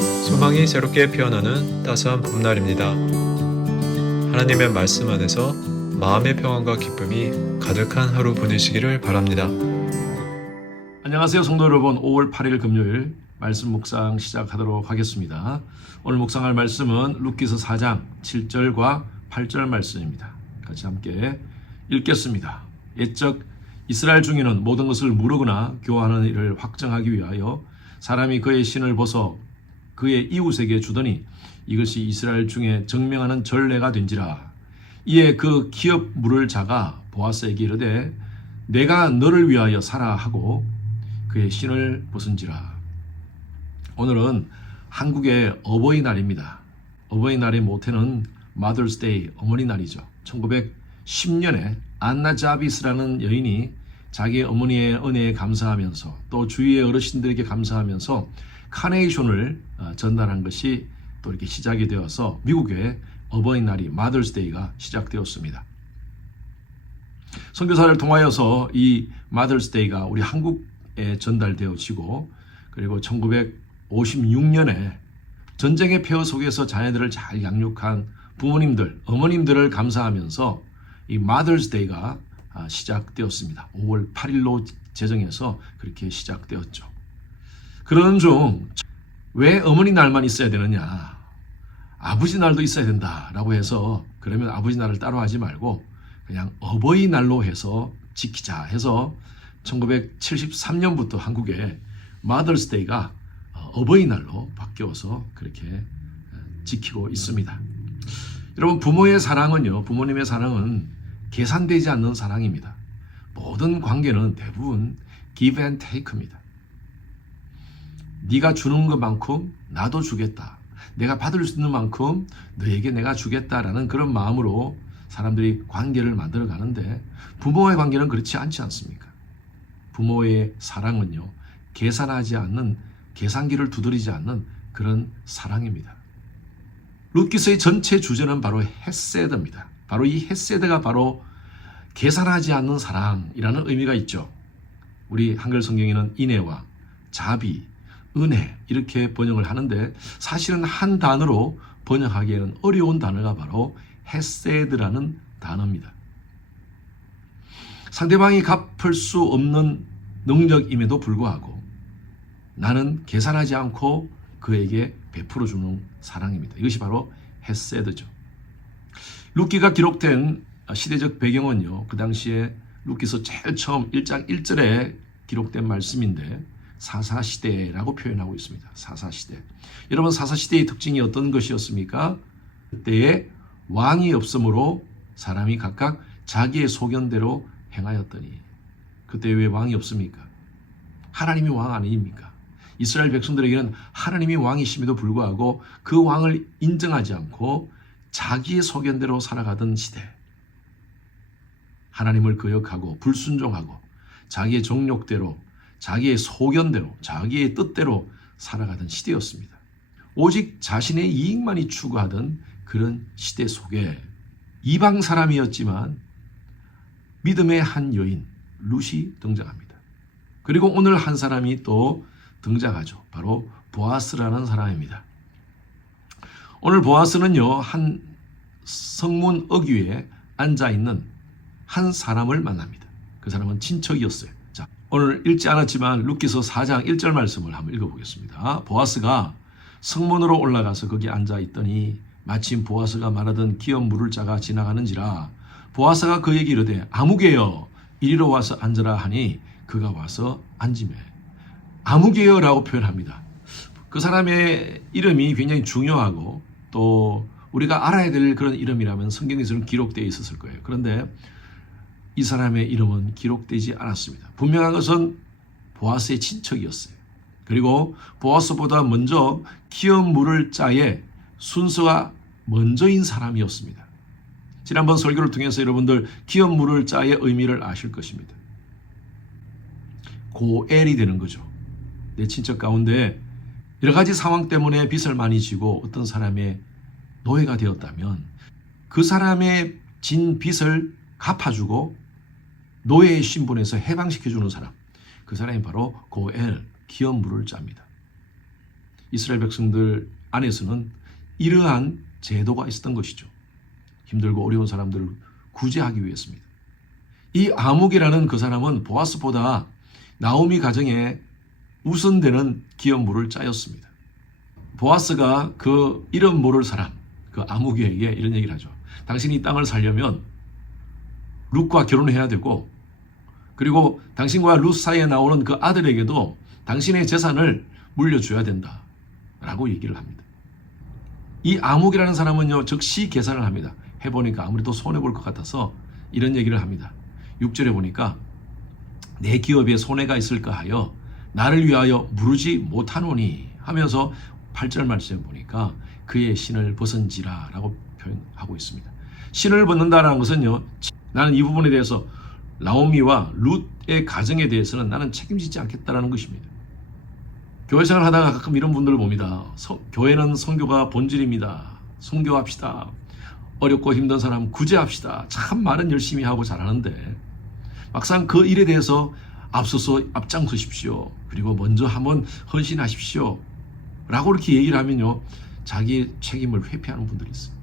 소망이 새롭게 피어나는 따스한 봄날입니다. 하나님의 말씀 안에서 마음의 평안과 기쁨이 가득한 하루 보내시기를 바랍니다. 안녕하세요 성도 여러분. 5월 8일 금요일 말씀 묵상 시작하도록 하겠습니다. 오늘 묵상할 말씀은 룻기서 4장 7절과 8절 말씀입니다. 같이 함께 읽겠습니다. 옛적 이스라엘 중에는 모든 것을 무르거나 교환하는 일을 확정하기 위하여 사람이 그의 신을 벗어 그의 이웃에게 주더니 이것이 이스라엘 중에 증명하는 전례가 된지라. 이에 그 기업 물을 자가 보아스에게 이르되 내가 너를 위하여 사라 하고 그의 신을 벗은지라. 오늘은 한국의 어버이날입니다. 어버이날의 모태는 Mother's Day, 어머니날이죠. 1910년에 안나 자비스라는 여인이 자기 어머니의 은혜에 감사하면서 또 주위의 어르신들에게 감사하면서 카네이션을 전달한 것이 또 이렇게 시작이 되어서 미국의 어버이날이 Mother's Day가 시작되었습니다. 선교사를 통하여서 이 Mother's Day가 우리 한국에 전달되어지고 그리고 1956년에 전쟁의 폐허 속에서 자녀들을 잘 양육한 부모님들, 어머님들을 감사하면서 이 Mother's Day가 시작되었습니다. 5월 8일로 제정해서 그렇게 시작되었죠. 그런 중 왜 어머니 날만 있어야 되느냐, 아버지 날도 있어야 된다라고 해서 그러면 아버지 날을 따로 하지 말고 그냥 어버이날로 해서 지키자 해서 1973년부터 한국에 Mother's Day가 어버이날로 바뀌어서 그렇게 지키고 있습니다. 여러분, 부모의 사랑은요, 부모님의 사랑은 계산되지 않는 사랑입니다. 모든 관계는 대부분 give and take입니다. 네가 주는 것만큼 나도 주겠다. 내가 받을 수 있는 만큼 너에게 내가 주겠다라는 그런 마음으로 사람들이 관계를 만들어 가는데 부모의 관계는 그렇지 않지 않습니까? 부모의 사랑은요, 계산하지 않는, 계산기를 두드리지 않는 그런 사랑입니다. 룻기서의 전체 주제는 바로 헤세드입니다. 바로 이 헤세드가 바로 계산하지 않는 사랑이라는 의미가 있죠. 우리 한글 성경에는 인애와 자비, 은혜 이렇게 번역을 하는데 사실은 한 단어로 번역하기에는 어려운 단어가 바로 헤세드라는 단어입니다. 상대방이 갚을 수 없는 능력임에도 불구하고 나는 계산하지 않고 그에게 베풀어 주는 사랑입니다. 이것이 바로 헤세드죠. 룻기가 기록된 시대적 배경은요, 그 당시에 룻기서 제일 처음 1장 1절에 기록된 말씀인데 사사시대라고 표현하고 있습니다. 사사시대. 여러분, 사사시대의 특징이 어떤 것이었습니까? 그때에 왕이 없으므로 사람이 각각 자기의 소견대로 행하였더니. 그때 왜 왕이 없습니까? 하나님이 왕 아닙니까? 이스라엘 백성들에게는 하나님이 왕이심에도 불구하고 그 왕을 인정하지 않고 자기의 소견대로 살아가던 시대. 하나님을 거역하고 불순종하고 자기의 정욕대로, 자기의 소견대로, 자기의 뜻대로 살아가던 시대였습니다. 오직 자신의 이익만이 추구하던 그런 시대 속에 이방 사람이었지만 믿음의 한 여인 룻이 등장합니다. 그리고 오늘 한 사람이 또 등장하죠. 바로 보아스라는 사람입니다. 오늘 보아스는요, 한 성문 어귀에 앉아있는 한 사람을 만납니다. 그 사람은 친척이었어요. 자, 오늘 읽지 않았지만 룻기서 4장 1절 말씀을 한번 읽어보겠습니다. 보아스가 성문으로 올라가서 거기 앉아있더니 마침 보아스가 말하던 기업 물을 자가 지나가는지라. 보아스가 그에게 이르되 아무개여 이리로 와서 앉으라 하니 그가 와서 앉으매. 아무개여라고 표현합니다. 그 사람의 이름이 굉장히 중요하고 또 우리가 알아야 될 그런 이름이라면 성경에서는 기록되어 있었을 거예요. 그런데 이 사람의 이름은 기록되지 않았습니다. 분명한 것은 보아스의 친척이었어요. 그리고 보아스보다 먼저 기업 물을 자의 순서가 먼저인 사람이었습니다. 지난번 설교를 통해서 여러분들 기업 물을 자의 의미를 아실 것입니다. 고엘이 되는 거죠. 내 친척 가운데 여러 가지 상황 때문에 빚을 많이 지고 어떤 사람의 노예가 되었다면 그 사람의 진 빚을 갚아주고 노예의 신분에서 해방시켜주는 사람, 그 사람이 바로 고엘, 기업 물을 자입니다. 이스라엘 백성들 안에서는 이러한 제도가 있었던 것이죠. 힘들고 어려운 사람들을 구제하기 위해서입니다. 이 아묵이라는 그 사람은 보아스보다 나오미 가정에 우선되는 기업물을 짜였습니다. 보아스가 그 이름 모를 사람, 그 아묵에게 이런 얘기를 하죠. 당신이 이 땅을 살려면 룻과 결혼해야 되고, 그리고 당신과 룻 사이에 나오는 그 아들에게도 당신의 재산을 물려줘야 된다 라고 얘기를 합니다. 이 아묵이라는 사람은요, 즉시 계산을 합니다. 해보니까 아무래도 손해볼 것 같아서 이런 얘기를 합니다. 6절에 보니까 내 기업에 손해가 있을까 하여 나를 위하여 무르지 못하노니 하면서 8절 말씀에 보니까 그의 신을 벗은지라 라고 표현하고 있습니다. 신을 벗는다라는 것은요, 나는 이 부분에 대해서 나오미와 룻의 가정에 대해서는 나는 책임지지 않겠다라는 것입니다. 교회 생활 하다가 가끔 이런 분들을 봅니다. 교회는 선교가 본질입니다. 선교합시다. 어렵고 힘든 사람 구제합시다. 참 말은 열심히 하고 잘하는데 막상 그 일에 대해서 앞장서십시오. 그리고 먼저 한번 헌신하십시오. 라고 이렇게 얘기를 하면요, 자기의 책임을 회피하는 분들이 있어요.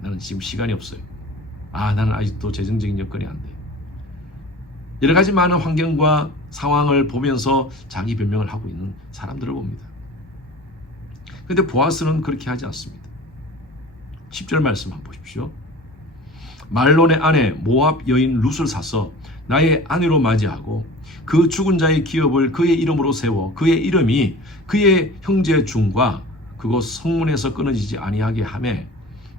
나는 지금 시간이 없어요. 나는 아직도 재정적인 여건이 안 돼. 여러 가지 많은 환경과 상황을 보면서 자기 변명을 하고 있는 사람들을 봅니다. 그런데 보아스는 그렇게 하지 않습니다. 10절 말씀 한번 보십시오. 말론의 아내 모압 여인 룻을 사서 나의 아내로 맞이하고 그 죽은 자의 기업을 그의 이름으로 세워 그의 이름이 그의 형제 중과 그곳 성문에서 끊어지지 아니하게 하매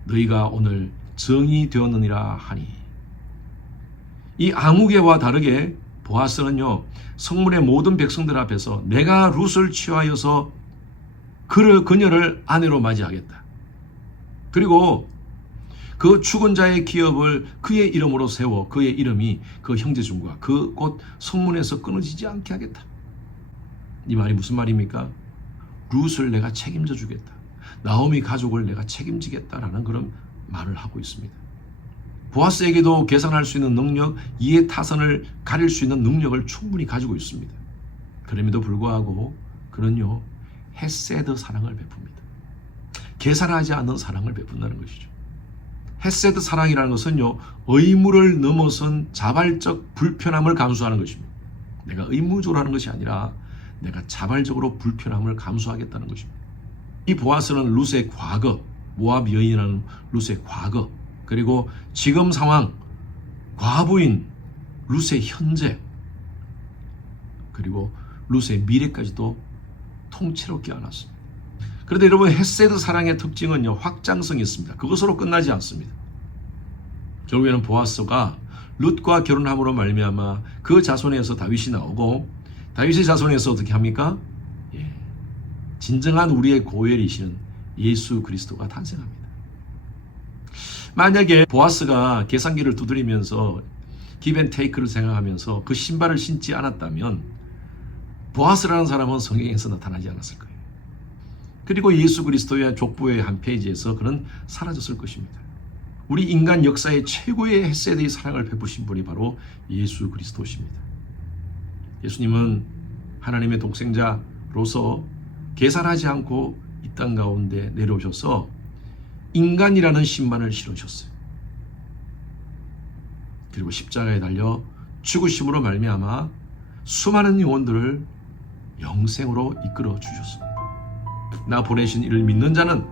너희가 오늘 정이 되었느니라 하니. 이 아무개와 다르게 보아스는요, 성문의 모든 백성들 앞에서 내가 룻을 취하여서 그녀를 아내로 맞이하겠다. 그리고 그 죽은 자의 기업을 그의 이름으로 세워 그의 이름이 그 형제중과 그곳 성문에서 끊어지지 않게 하겠다. 이 말이 무슨 말입니까? 룻을 내가 책임져 주겠다. 나오미 가족을 내가 책임지겠다라는 그런 말을 하고 있습니다. 보아스에게도 계산할 수 있는 능력, 이해 타선을 가릴 수 있는 능력을 충분히 가지고 있습니다. 그럼에도 불구하고 그는요, 헤세드 사랑을 베풉니다. 계산하지 않는 사랑을 베푼다는 것이죠. 헤세드 사랑이라는 것은요, 의무를 넘어선 자발적 불편함을 감수하는 것입니다. 내가 의무적으로 하는 것이 아니라 내가 자발적으로 불편함을 감수하겠다는 것입니다. 이 보아스는 룻의 과거, 모압 여인이라는 룻의 과거, 그리고 지금 상황, 과부인 룻의 현재, 그리고 룻의 미래까지도 통째로 껴안았습니다. 그런데 여러분, 헤세드 사랑의 특징은요, 확장성이 있습니다. 그것으로 끝나지 않습니다. 결국에는 보아스가 룻과 결혼함으로 말미암아 그 자손에서 다윗이 나오고, 다윗의 자손에서 어떻게 합니까? 진정한 우리의 고엘이시는 예수 그리스도가 탄생합니다. 만약에 보아스가 계산기를 두드리면서 기브앤테이크를 생각하면서 그 신발을 신지 않았다면 보아스라는 사람은 성경에서 나타나지 않았을 거예요. 그리고 예수 그리스도의 족보의 한 페이지에서 그는 사라졌을 것입니다. 우리 인간 역사의 최고의 헤세드의 사랑을 베푸신 분이 바로 예수 그리스도십니다. 예수님은 하나님의 독생자로서 계산하지 않고 이 땅 가운데 내려오셔서 인간이라는 신만을 실으셨어요. 그리고 십자가에 달려 죽으심으로 말미암아 수많은 영혼들을 영생으로 이끌어 주셨습니다. 나 보내신 이를 믿는 자는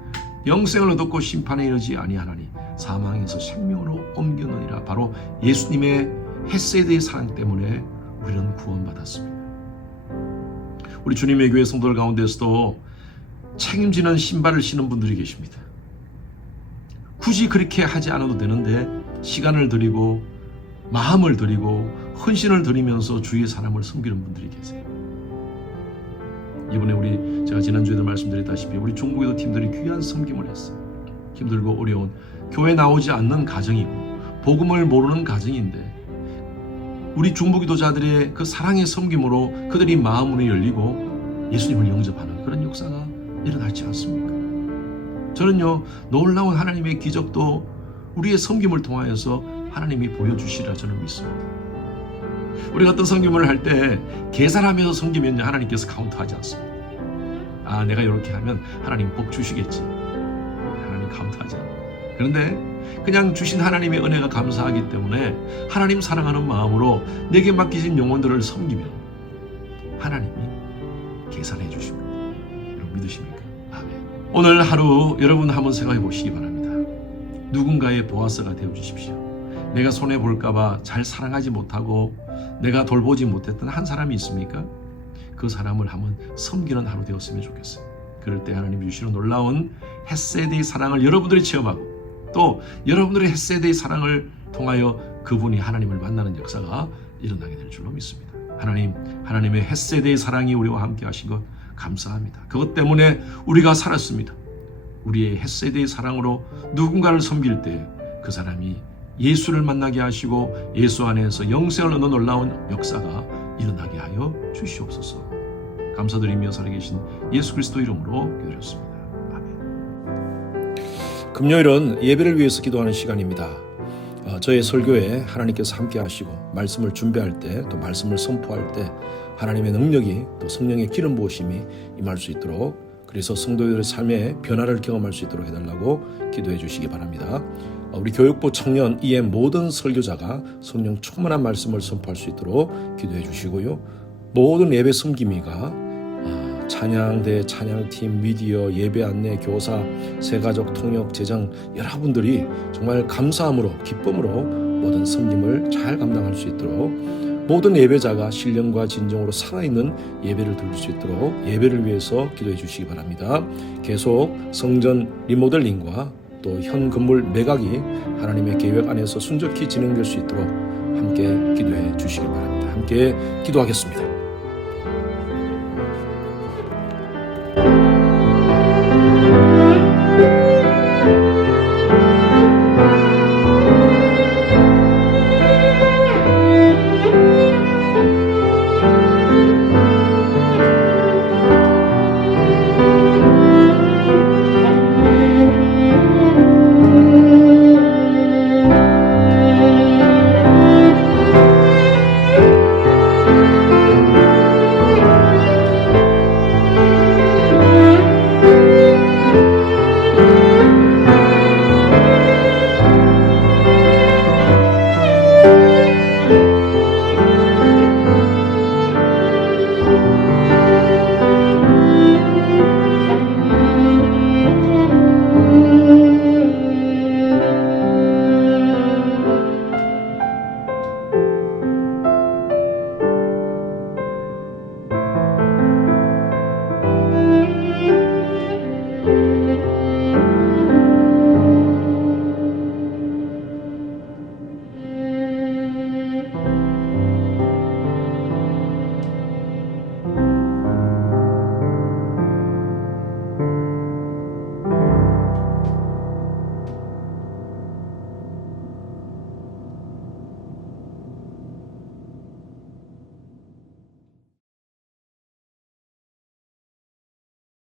영생을 얻었고 심판에 이르지 아니하나니 사망에서 생명으로 옮겼느니라. 바로 예수님의 헤세드의 사랑 때문에 우리는 구원받았습니다. 우리 주님의 교회 성도들 가운데서도 책임지는 신발을 신는 분들이 계십니다. 굳이 그렇게 하지 않아도 되는데 시간을 들이고 마음을 들이고 헌신을 들이면서 주의 사람을 섬기는 분들이 계세요. 이번에 제가 지난주에도 말씀드렸다시피 우리 중국에도 팀들이 귀한 섬김을 했어요. 힘들고 어려운 교회 나오지 않는 가정이고 복음을 모르는 가정인데 우리 중보기도자들의 그 사랑의 섬김으로 그들이 마음문이 열리고 예수님을 영접하는 그런 역사가 일어나지 않습니까? 저는요, 놀라운 하나님의 기적도 우리의 섬김을 통하여서 하나님이 보여주시리라 저는 믿습니다. 우리가 어떤 섬김을 할 때 계산하면서 섬기면 하나님께서 카운트하지 않습니다. 아, 내가 이렇게 하면 하나님 복 주시겠지. 하나님 감사하죠. 그런데 그냥 주신 하나님의 은혜가 감사하기 때문에 하나님 사랑하는 마음으로 내게 맡기신 영혼들을 섬기면 하나님이 계산해 주십니다. 여러분 믿으십니까? 아멘. 오늘 하루 여러분 한번 생각해 보시기 바랍니다. 누군가의 보아스가 되어 주십시오. 내가 손해볼까봐 잘 사랑하지 못하고 내가 돌보지 못했던 한 사람이 있습니까? 그 사람을 한번 섬기는 하루 되었으면 좋겠어요. 그럴 때 하나님 주시는 놀라운 헷세대의 사랑을 여러분들이 체험하고 또 여러분들의 헷세대의 사랑을 통하여 그분이 하나님을 만나는 역사가 일어나게 될 줄로 믿습니다. 하나님의 헷세대의 사랑이 우리와 함께 하신 것 감사합니다. 그것 때문에 우리가 살았습니다. 우리의 헷세대의 사랑으로 누군가를 섬길 때 그 사람이 예수를 만나게 하시고 예수 안에서 영생을 얻는 놀라운 역사가 일어나게 하여 주시옵소서. 감사드리며 살아계신 예수 그리스도 이름으로 기도드렸습니다. 아멘. 금요일은 예배를 위해서 기도하는 시간입니다. 저의 설교에 하나님께서 함께 하시고 말씀을 준비할 때 또 말씀을 선포할 때 하나님의 능력이 또 성령의 기름 부으심이 임할 수 있도록 그래서 성도들의 삶에 변화를 경험할 수 있도록 해달라고 기도해 주시기 바랍니다. 우리 교육부 청년 이의 모든 설교자가 성령 충만한 말씀을 선포할 수 있도록 기도해 주시고요. 모든 예배 섬김이가 찬양대, 찬양팀, 미디어, 예배 안내, 교사, 새가족, 통역, 재정 여러분들이 정말 감사함으로 기쁨으로 모든 섬김을 잘 감당할 수 있도록 모든 예배자가 신령과 진정으로 살아있는 예배를 드릴 수 있도록 예배를 위해서 기도해 주시기 바랍니다. 계속 성전 리모델링과 또 현 건물 매각이 하나님의 계획 안에서 순적히 진행될 수 있도록 함께 기도해 주시기 바랍니다. 함께 기도하겠습니다.